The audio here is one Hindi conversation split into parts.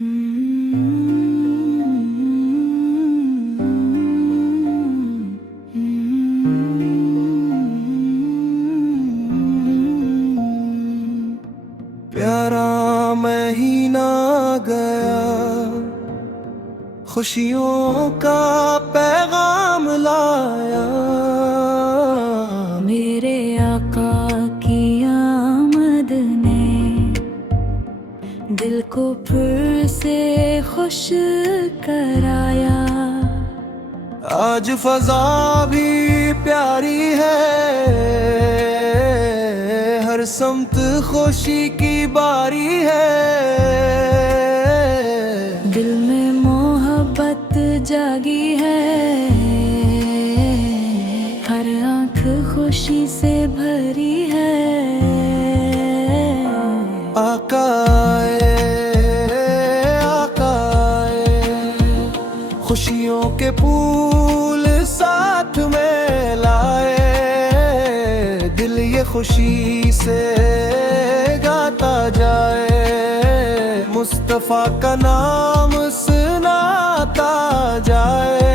प्यारा महीना गया, खुशियों का पैगाम लाया। मेरे आका की आमद ने दिल को फिर से खुश कराया। आज फजा भी प्यारी है, हर समत खुशी की बारी है। दिल में मोहब्बत जागी है, हर आँख खुशी से भरी है। आका आए, आका आए, खुशियों के फूल साथ में लाए। दिल ये खुशी से गाता जाए, मुस्तफा का नाम सुनाता जाए।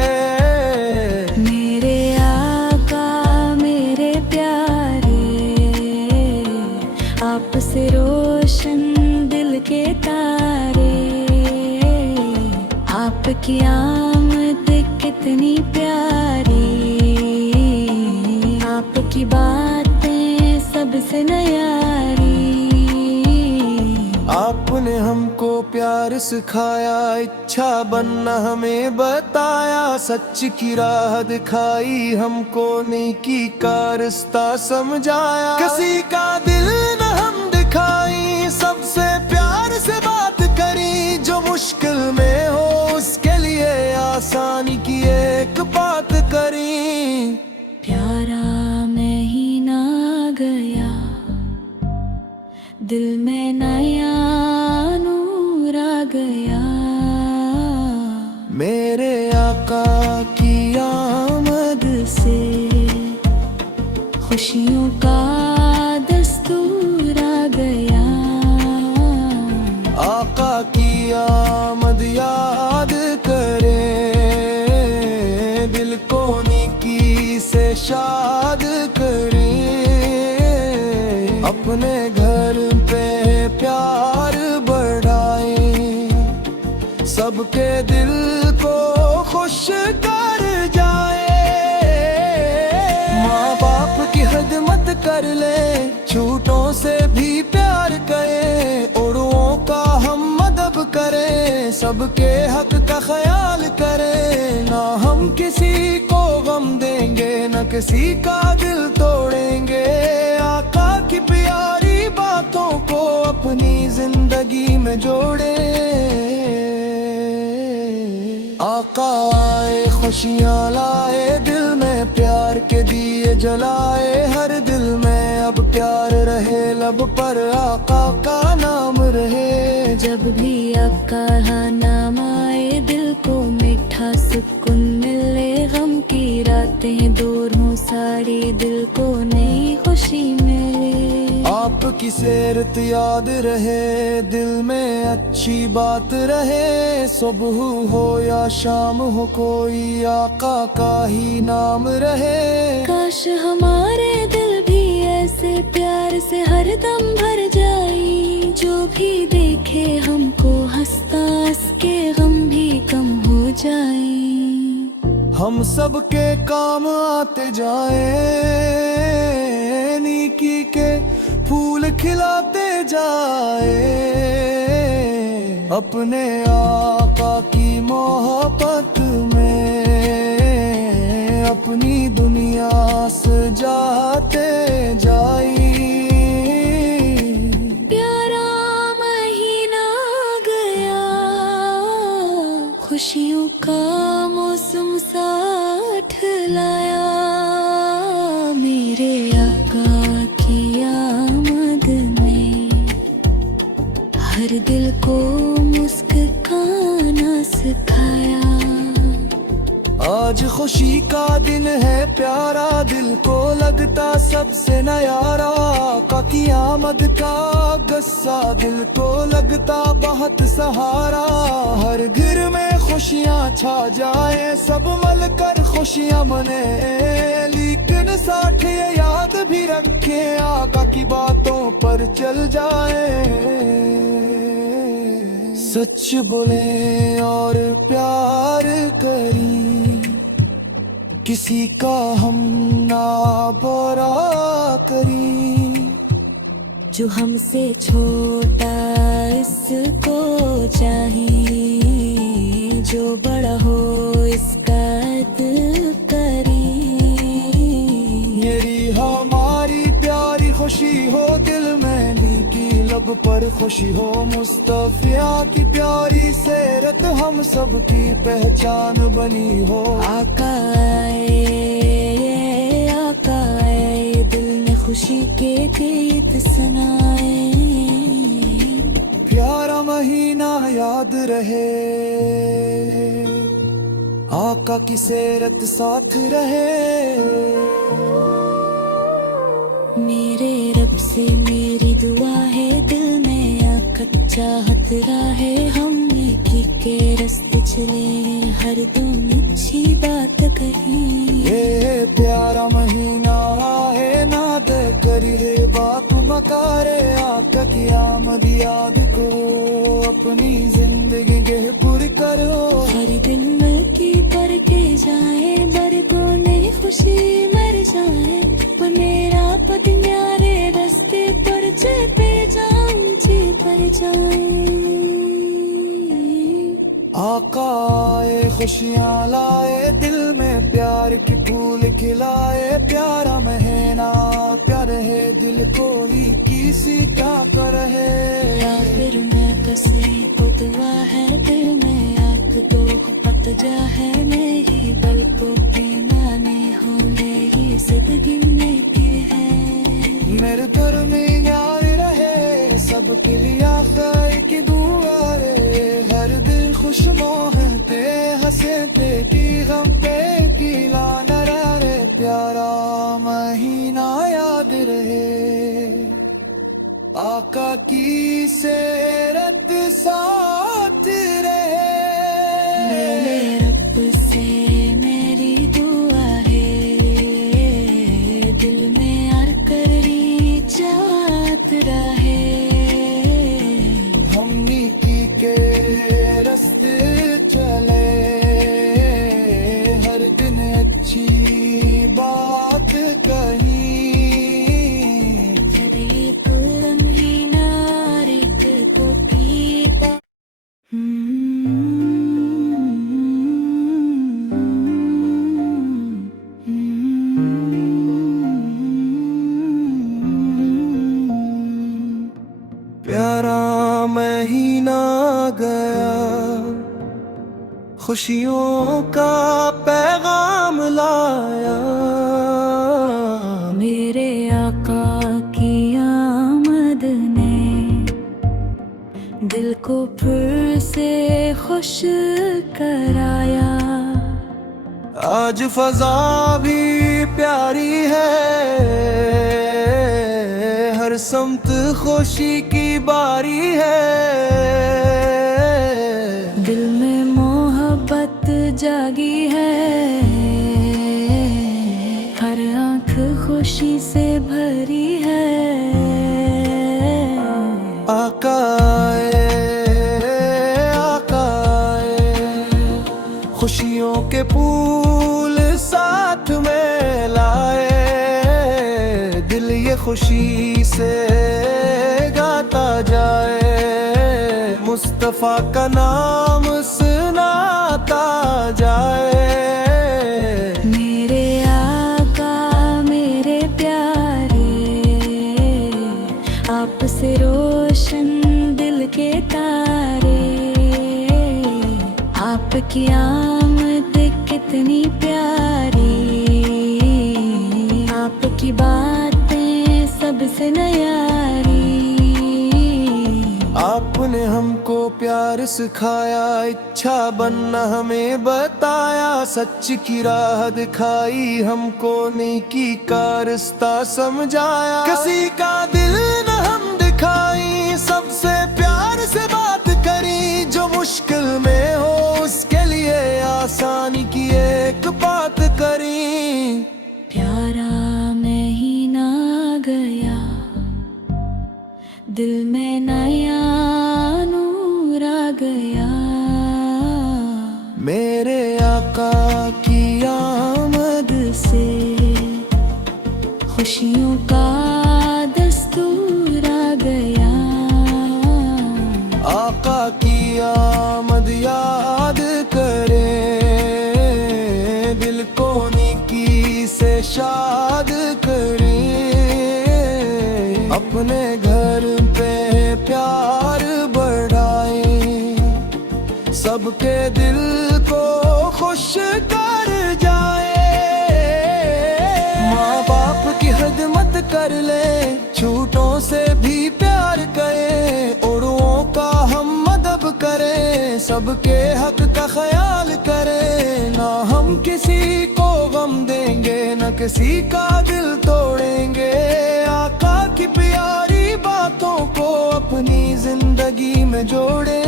मेरे आका मेरे प्यारे, आपसे रोशन दिल के तारे। आपकी आमद कितनी प्यारी, आपकी बातें सबसे न्यारी। आपने हमको प्यार सिखाया, इच्छा बनना हमें बताया। सच की राह दिखाई हमको, नेकी का रास्ता समझाया। किसी का दिल न हम दिखाई, सबसे प्यार से बात करी। जो मुश्किल में हो उसके लिए आसानी की एक बात करी। प्यारा महीना गया, दिल में नया नूर आ गया। मेरे आका की आमद से खुशियों का दस्तूर आ गया। आका की आमद याद करें, दिल को नेकी से शाद करें। अपने घर पे प्यार बढ़ाएं, सबके दिल को खुश कर जाए। माँ बाप की खिदमत कर ले, छूटों से भी प्यार करें। औरों का हम मदद करें, सबके हक का ख्याल करें। ना हम किसी को गम देंगे, ना किसी का दिल तोड़ेंगे। आका की प्यारी बातों को अपनी जिंदगी में जोड़े। आका आए खुशियाँ लाए, दिल में प्यार के दिए जलाए। हर दिल में अब प्यार रहे, लब पर आका का नाम रहे। जब भी आका नाम आए, दिल को मीठा सुकून मिले। गम की रातें दूर हो सारी, दिल को नई खुशी मिले। आपकी सीरत याद रहे, दिल में अच्छी बात रहे। सुबह हो या शाम हो, कोई आका का ही नाम रहे। काश हमारे दिल भी ऐसे प्यार से हरदम भर जाए। जो भी देखे हमको हंसता, हंस के गम भी कम हो जाए। हम सबके काम आते जाए, नेकी के फूल खिलाते जाए। अपने आका की मोहब्बत में अपनी दुनिया सजाते जाए। प्यारा महीना गया, खुशियों का मौसम साथ लाया। मेरे आका की आमद में हर दिल को मुस्कुराना सिखाया। आज खुशी का दिन है प्यारा, दिल को लगता सबसे नयारा। आका की आमद का गस्सा, दिल को लगता बहुत सहारा। हर घर में खुशियाँ छा जाए, सब मल कर खुशियाँ मने। लेकिन साथ ये याद भी रखे, आका की बातों पर चल जाए। सच बोले और प्यार करी, किसी का हम ना बुरा करी। जो हमसे छोटा इसको चाहिए, जो बड़ा हो इसका अदब करी। मेरी हमारी प्यारी खुशी हो दिल में, नीकी लब पर खुशी हो। मुस्तफिया की प्यारी सेरत हम सब की पहचान बनी हो। आका आए, दिल में खुशी के गीत सुनाए। प्यारा महीना याद रहे, आका की सेरत साथ रहे। मेरे रब से मेरी दुआ है, दिल में आका चाहत रहे। हम नेकी के रास्ते चले, हर दिन अच्छी बात कही। ये प्यारा महीना है, नाद करी रे बात मकारे। आका की आमद याद को अपनी जिंदगी के पूरी करो। हर दिन की पर के जाए, बरगों ने खुशी मर जाए। वो मेरा पति न्यारे रास्ते पर चलते जाऊं, जी पर जाए। आका आए खुशियाँ लाए, दिल में प्यार की फूल खिलाए। प्यारा महीना प्यार है, दिल को ही किसी टाक रहे। फिर मैं कसे को दुआ है, दिल में आग तो पत जा है। मेरी बल्कों के नाने हो ले जिंदगी में के है। मेरे घर में यार रहे, सबके लिए खैर की दुआ रे। हर दिल खुशनुमा है, हंसे पे की गम पे की लाना रे। प्यारा महीना याद रहे, आका की सेरत साथ रहे। मेरे रब से मेरी दुआ है, दिल में यार करी जात रहे। हम नीकी के रास्ते चले, हर दिन अच्छी बात कही। प्यारा महीना गया, खुशियों का पैगाम लाया। मेरे आका की आमद ने दिल को फिर से खुश कराया। आज फजा भी प्यारी है, हर समत खुशी की बारी है। दिल में मोहब्बत जागी है, हर आँख खुशी से भरी है। आका आए, खुशियों के फूल साथ में लाए। दिल ये खुशी से गाता जाए, मुस्तफा का नाम सुनाता जाए। मेरे आका मेरे प्यारे, आपसे रोशन दिल के तारे। आपकी आमद कितनी प्यारी, आपकी बातें सबसे न्यारी। आपने हमको प्यार सिखाया, इच्छा बनना हमें बताया, सच की राह दिखाई हमको, नेकी का रास्ता समझाया। किसी का दिल न हम दिखाई, सबसे प्यार से बात करी, जो मुश्किल में हो उसके लिए आसानी की एक बात करी। प्यारा महीना गया, दिल में नया नूर आ गया। मेरे आका की आमद से खुशियों का दस्तूर आ गया। आका की आमद याद करे, दिल को नेकी से शाद करे। अपने घर पे प्यार बढ़ाए, सबके दिल को खुश कर जाए। माँ बाप की खिदमत कर ले, झूठों से भी प्यार करे, औरों का हम मदद करें, सबके हक का ख्याल करें। ना हम किसी को गम देंगे, न किसी का दिल तोड़ेंगे। आका की प्यारी बातों को अपनी जिंदगी में जोड़े।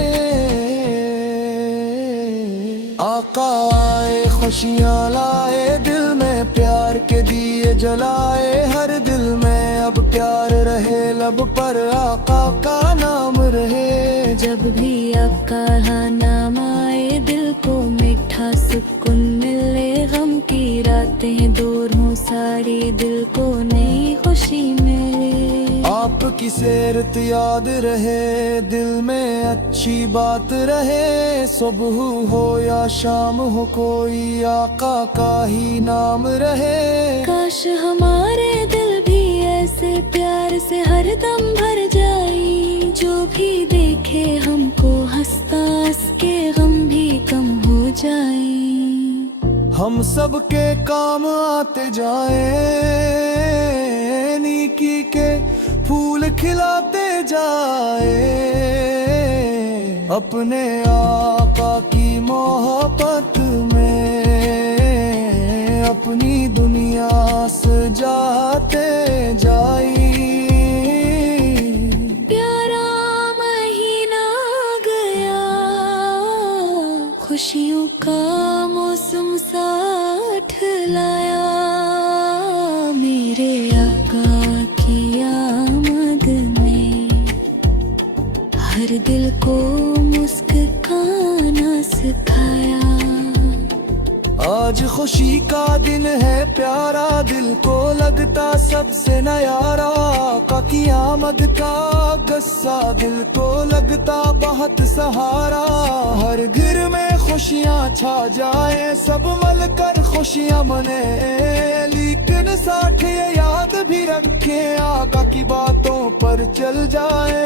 आका आए खुशियाँ लाए, दिल में प्यार के दिए जलाए। हर दिल में अब प्यार रहे, लब पर आका का नाम रहे। जब भी आका नाम आए, दिल को मीठा सुकून मिले। गम की रातें दूर हो सारी, दिल को नई खुशी मिले। आपकी सीरत याद रहे, दिल में अच्छी बात रहे। सुबह हो या शाम हो, कोई आका का ही नाम रहे। काश हमारे दिल भी ऐसे प्यार से हरदम भर जाए। जो भी देखे हमको हंसता, इसके गम भी कम हो जाए। हम सबके काम आते जाए, नेकी के फूल खिलाते जाए। अपने आका की मोहब्बत में अपनी दुनिया सजाते जाए। प्यारा महीना गया, खुशियों का मौसम साथ लाया। मेरे आका की आमद में हर दिल को मुस्कुराना सिखाया। आज खुशी का दिन है प्यारा, दिल को लगता सबसे न्यारा। आका की आमद का गस्सा दिल को लगता बहुत सहारा। हर घर में खुशियाँ छा जाए, सब मिलकर खुशियाँ मने। लेकिन साथ ये याद भी रखे, आका की बातों पर चल जाए।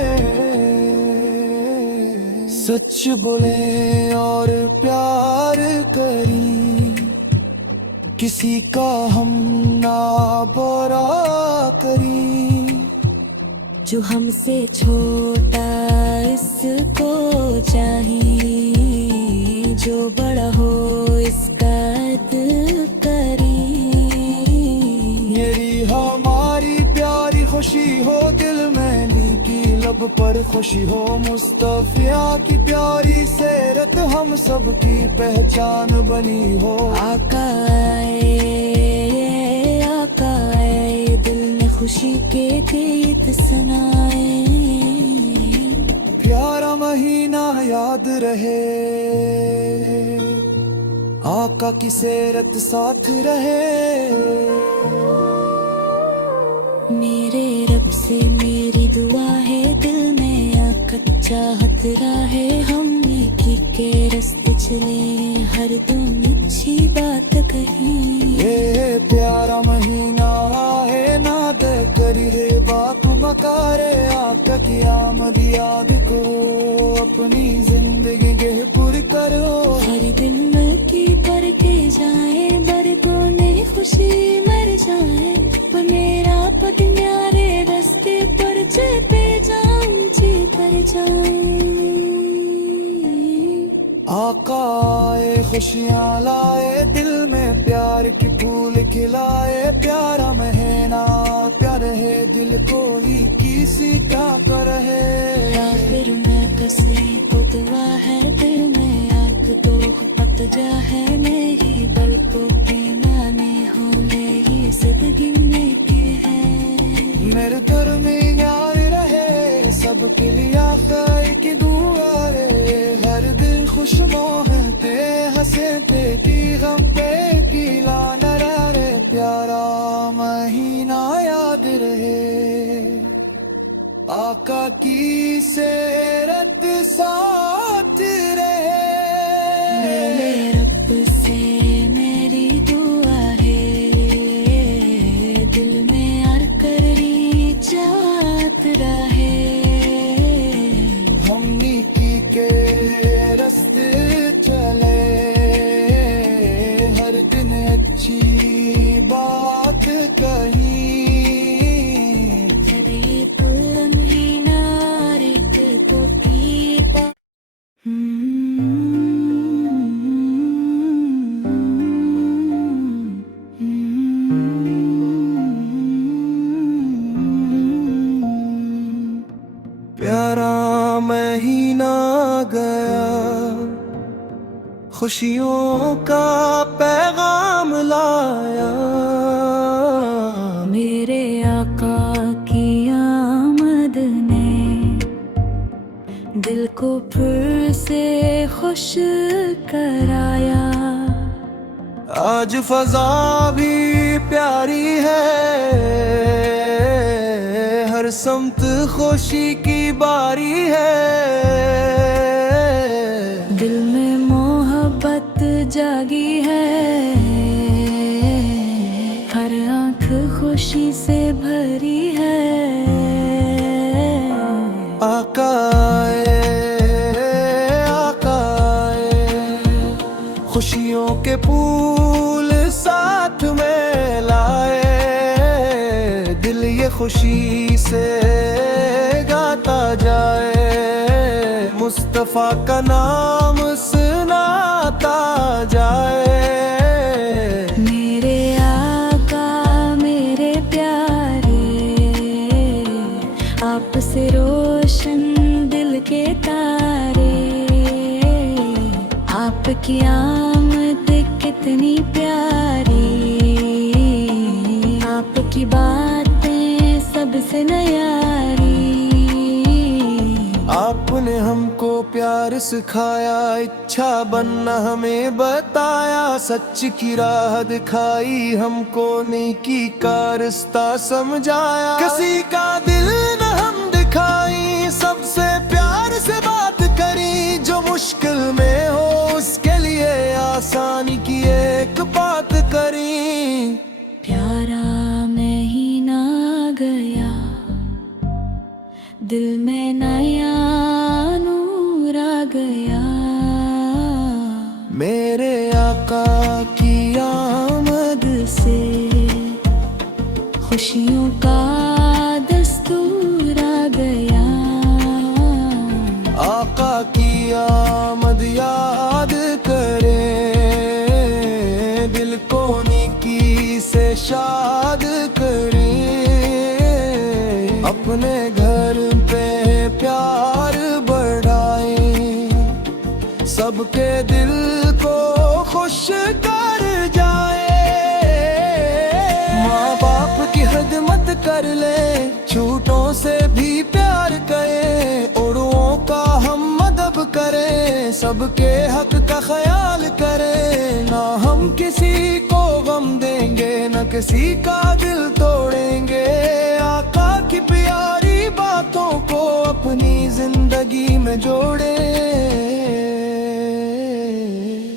सच बोले और प्यार करी, किसी का हम ना बुरा करी। जो हमसे छोटा इसको चाहिए, जो बड़ा हो इसका अदब करी। मेरी हमारी प्यारी खुशी हो, दिल में नेकी लब पर खुशी हो। मुस्तफिया की प्यारी सीरत हम सबकी पहचान बनी हो। आका आए, दिल में खुशी के गीत सुनाए। प्यारा महीना याद रहे, आका की सीरत साथ रहे। मेरे रब से मेरी दुआ है, दिल में आका चाहत रहे। हम नेकी के रास्ते चले, हर दम अच्छी बात कही। ये प्यारा महीना है, नाद करी है बाप मकारे। आका की आमद याद करो, अपनी जिंदगी गेहपुर करो। हर दिन मिलकी पर के जाए, बरगों ने खुशी मर जाए। मेरा पट न्यारे रास्ते पर चलते जाऊं, जी पर जाए। आका आए खुशियाँ लाए, दिल में प्यार की फूल खिलाए। प्यारा महीना प्यार है, दिल को ही किसी का कर है। आखिर में कसी को दुआ है, दिल में आग तो पत जा है। मेरी बल्कों के नाने हो मेरी जिंदगी में के है। मेरे दर में यार रहे, सबके लिए आका की दुआ रे। हर दिल खुश मोहते हंसते की गम पे कीला न रे। प्यारा महीना याद रहे, आका की सेरत साथ रहे। मेरे रब से मेरी दुआ है, दिल में यार करी जात रहे। हम नेकी के रास्ते चले, हर दिन अच्छी बात कही। हरे पुलन ही नारिक को पीता। प्यारा महीना गया, खुशियों का पैगाम लाया। मेरे आका की आमद ने दिल को फिर से खुश कराया। आज फजा भी प्यारी है, हर समत खुशी की बारी है। दिल में मोहब्बत जागी है, हर आंख खुशी से भरी है। आका आए, आका आए, खुशियों के फूल साथ में लाए। दिल ये खुशी से गाता जाए, मुस्तफा का नाम सुनाता जाए। मेरे आका मेरे प्यारे, आपसे रोशन दिल के तारे। आपकी आमद कितनी प्यारी, आपकी बातें सबसे न्यारी। आपने हमको प्यार सिखाया, इच्छा बनना हमें बताया। सच की राह दिखाई हमको, नेकी का रास्ता समझाया। किसी का दिल न हम दिखाई, सबसे प्यार से बात करी। जो मुश्किल में हो उसके लिए आसानी की एक बात करी। प्यारा महीना गया, दिल में नया नूर आ गया। मेरे आका की आमद से खुशियों का दस्तूर आ गया। आका की आमद याद करें, दिल को नेकी से शाद करें। अपने घर पे प्यार बढ़ाएं, सबके दिल को खुश कर जाए। माँ बाप की खिदमत कर ले, झूठों से भी प्यार करें। औरों का हम मदद करें, सबके हक का ख्याल करें। ना हम किसी को गम देंगे, न किसी का दिल तोड़ेंगे। आका की प्यारी बातों को अपनी जिंदगी में जोड़े।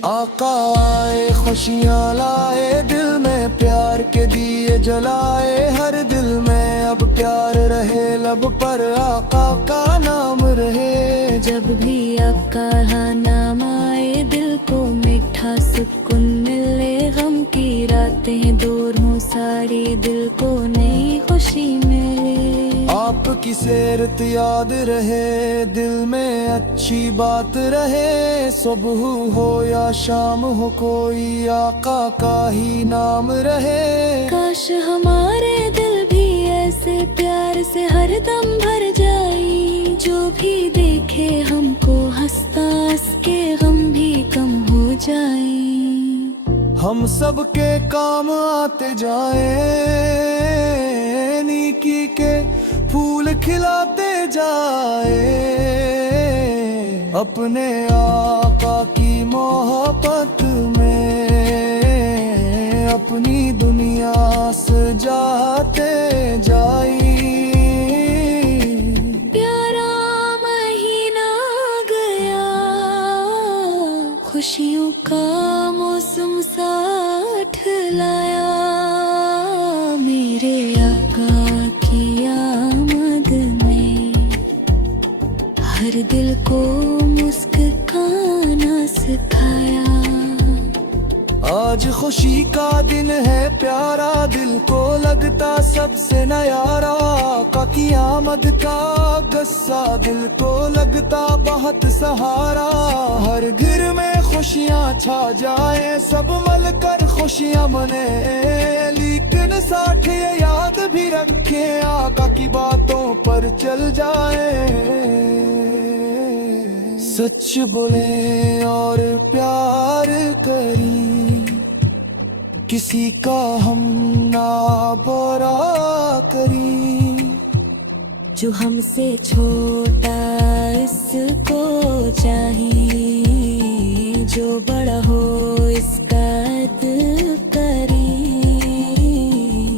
आका आए खुशियाँ लाए, दिल में प्यार के दिए जलाए। हर दिल में अब प्यार रहे, लब पर आका का नाम रहे। जब भी आपका नाम आए, दिल को मीठा सुकून मिले। गम की रातें दूर हो सारी, दिल को नई खुशी मिले। आपकी की सीरत याद रहे, दिल में अच्छी बात रहे। सुबह हो या शाम हो, कोई आका का ही नाम रहे। काश हमारे दिल भी ऐसे प्यार से हरदम भर जाए, जो भी देखे हमको हंसता, इसके गम भी कम हो जाए। हम सबके काम आते जाए, नेकी के फूल खिलाते जाए। अपने आका की मोहब्बत में अपनी दुनिया सजाते जाए। प्यारा महीना गया, खुशियों का मौसम साथ लाया। मेरे आका की आमद में हर दिल को मुस्कुराना सिखाया। आज खुशी का दिन है प्यारा, दिल को लगता सबसे न्यारा। आका की आमद का गस्सा दिल को लगता बहुत सहारा। हर घर में खुशियाँ छा जाए, सब मिलकर खुशियाँ मने। लेकिन साथ ये याद भी रखे, आका की बातों पर चल जाए। सच बोले और प्यार करी, किसी का हम ना बुरा करी। जो हमसे छोटा इसको चाहिए, जो बड़ा हो इसका अदब करी।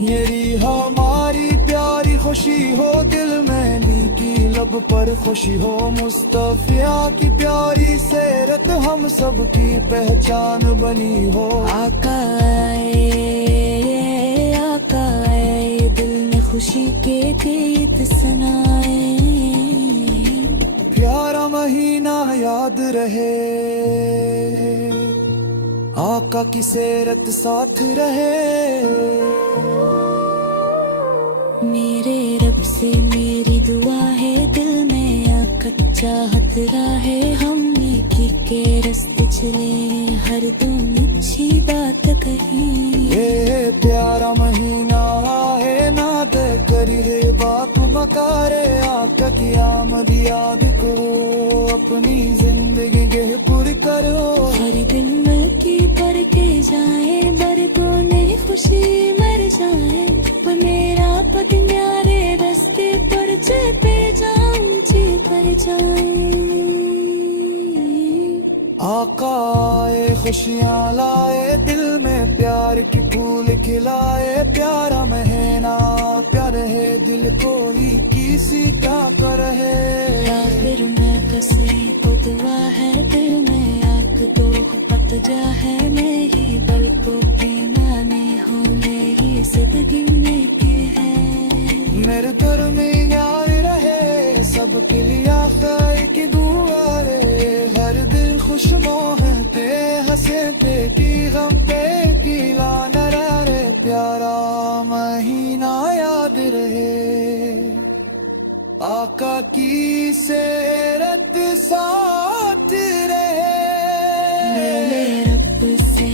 मेरी हमारी प्यारी खुशी हो, दिल में नीकी लब पर खुशी हो। मुस्तफिया की प्यारी सीरत हम सबकी पहचान बनी हो। आका आए, दिल ने खुशी के गीत सुनाए। प्यारा महीना याद रहे, आका की सीरत साथ रहे। मेरे रब से मेरी दुआ है, दिल में आका चाहत रहे। हम नेकी के रास्ते चले, हर दिन अच्छी बात कही। ये प्यारा महीना है, नाद करी है बात मकारे। आका की आमद याद को अपनी जिंदगी के पुर करो। हर दिन मिलके पर के जाए, बरकों ने खुशी मर जाए। मेरा पद न्यारे रास्ते पर चलते जाऊं, पर जाए। आका आए खुशियाँ लाए, दिल में प्यार की फूल खिलाए। प्यारा महीना प्यार है, दिल को ही किसी का कर है। फिर मैं कसे को दुआ है, दिल में आग तो पत जा है। मेरी बल को माने हो, मेरी जिंदगी में के है। मेरे घर में यार रहे, सबके लिए आका की दुआ रे। हर दिल खुश मोहते हंसे पे की गम पे की लाना रे। प्यारा महीना याद रहे, आका की सीरत साथ रहे। मेरे रब से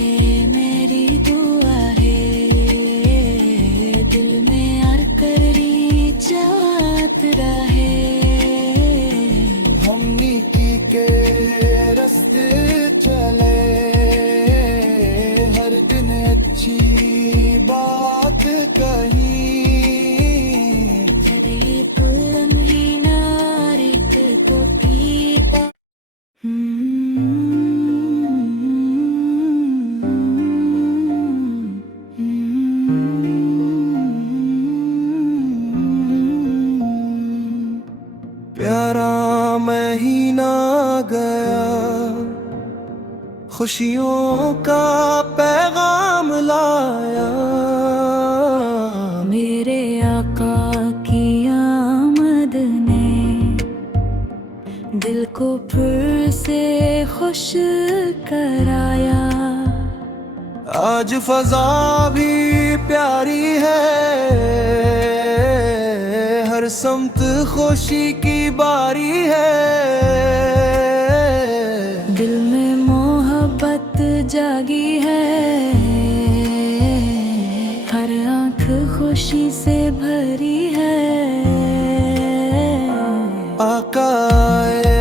मेरी दुआ है, दिल में यार करी जात रहे। हम नेकी के रास्ते चले, हर दिन अच्छी बात कही। हरे कुल महीना रिक को पीता। प्यारा महीना गया, खुशियों का पैगाम लाया। मेरे आका की आमद ने दिल को फिर से खुश कराया। आज फजा भी प्यारी है, हर हर समत खुशी की बारी है। दिल में मोहब्बत जागी है, हर आंख खुशी से भरी है। आका आए,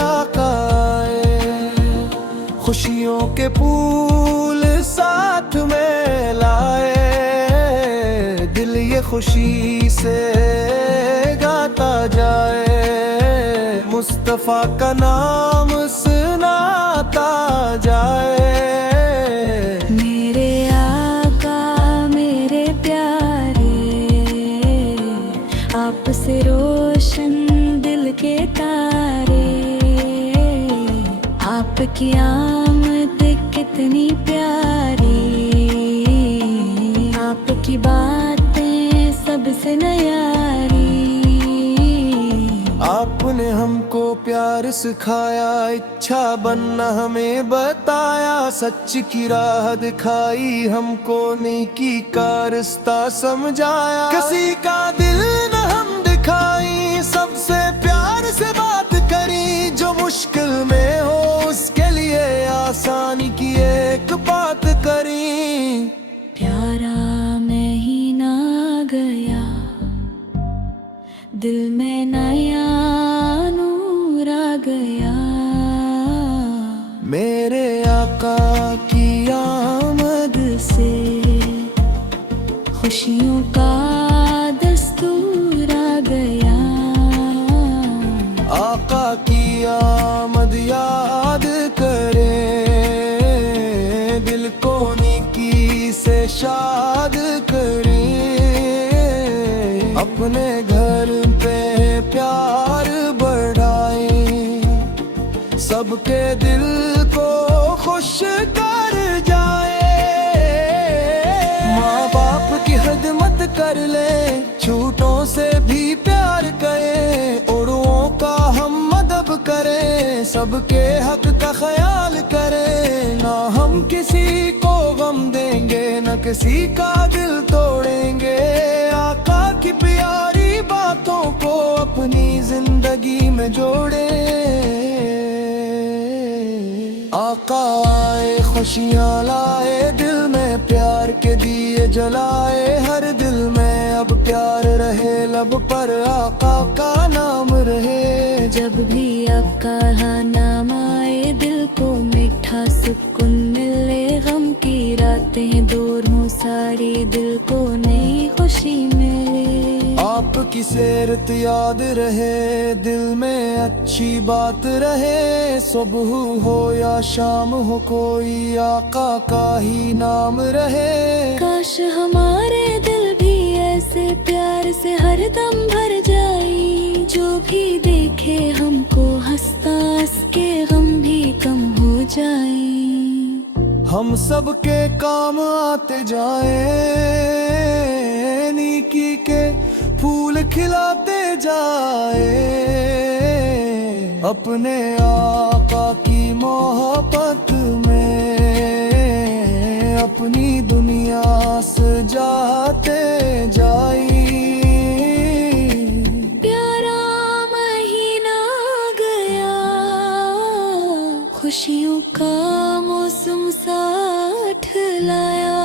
आका आए, खुशियों के फूल साथ में लाए। दिल ये खुशी से गाता जाए, मुस्तफा का नाम सुनाता जाए। मेरे आका मेरे प्यारे, आपसे रोशन दिल के तारे। आपकी आमद कितनी प्यारी, आपकी बातें सबसे न्यारी। आपने हमको प्यार सिखाया, इच्छा बनना हमें बताया। सच की राह दिखाई हमको, नेकी का रास्ता समझाया। किसी का दिल न हम दिखाई, सबसे प्यार से बात करी। जो मुश्किल में हो उसके लिए आसानी की एक बात करी। प्यारा महीना गया, दिल में नया नूर आ गया। मेरे आका की आमद से खुशियों का दस्तूर आ गया। आका की आमद याद करें, दिल को नेकी से शाद करें। अपने घर पे प्यार बढ़ाएं, सबके दिल को खुश कर जाए। माँ बाप की खिदमत कर ले, झूठों से भी प्यार करें। औरों का हम मदद करें, सबके हक का ख्याल करें। ना हम किसी को गम देंगे, न किसी का दिल तोड़ेंगे। आका की प्यारी बातों को अपनी जिंदगी में जोड़े। आका आए खुशियाँ लाए, दिल में प्यार के दिए जलाए। हर दिल में अब प्यार रहे, लब पर आका का नाम रहे। जब भी आपका नाम आए, दिल को मीठा सुकून मिले। गम की रातें दूर हों सारी, दिल को नई खुशी मिले। आपकी सीरत याद रहे, दिल में अच्छी बात रहे। सुबह हो या शाम हो, कोई आका का ही नाम रहे। काश हमारे दिल भी ऐसे प्यार से हरदम भर जाए। जो भी देखे हमको हंसता, हंस के गम भी कम हो जाए। हम सबके काम आते जाए, नेकी के फूल खिलाते जाए। अपने आका की मोहब्बत में अपनी दुनिया सजाते जाए। प्यारा महीना गया, खुशियों का मौसम साथ लाया।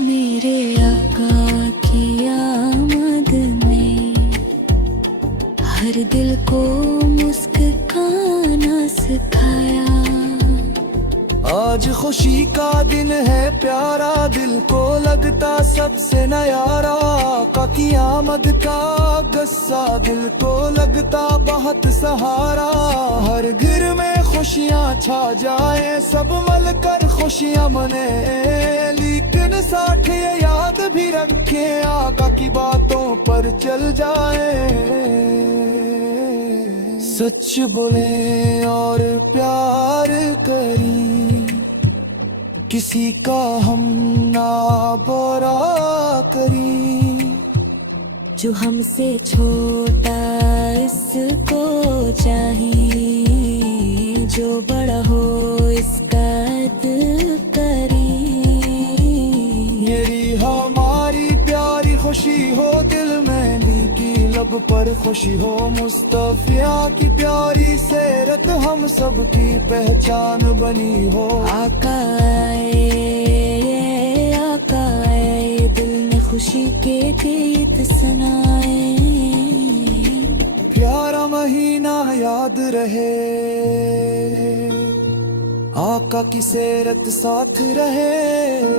मेरे आका की आमद में हर दिल को मुस्कुराना सिखाया। आज खुशी का दिन है प्यारा, दिल को लगता सबसे न्यारा। आका की आमद का गस्सा दिल को लगता बहुत सहारा। हर घर में खुशियाँ छा जाए, सब मिलकर खुशियाँ मने। लेकिन साथ ये याद भी रखे, आका की बातों पर चल जाए। सच बोले और प्यार करी, किसी का हम ना बुरा करी। जो हमसे छोटा इसको चाहिए, जो बड़ा हो इसका अदब करी। मेरी हमारी प्यारी खुशी हो दिल पर खुशी हो। मुस्तफिया की प्यारी सेरत हम सब की पहचान बनी हो। आका आए, दिल ने खुशी के गीत सुनाए। प्यारा महीना याद रहे, आका की सेरत साथ रहे।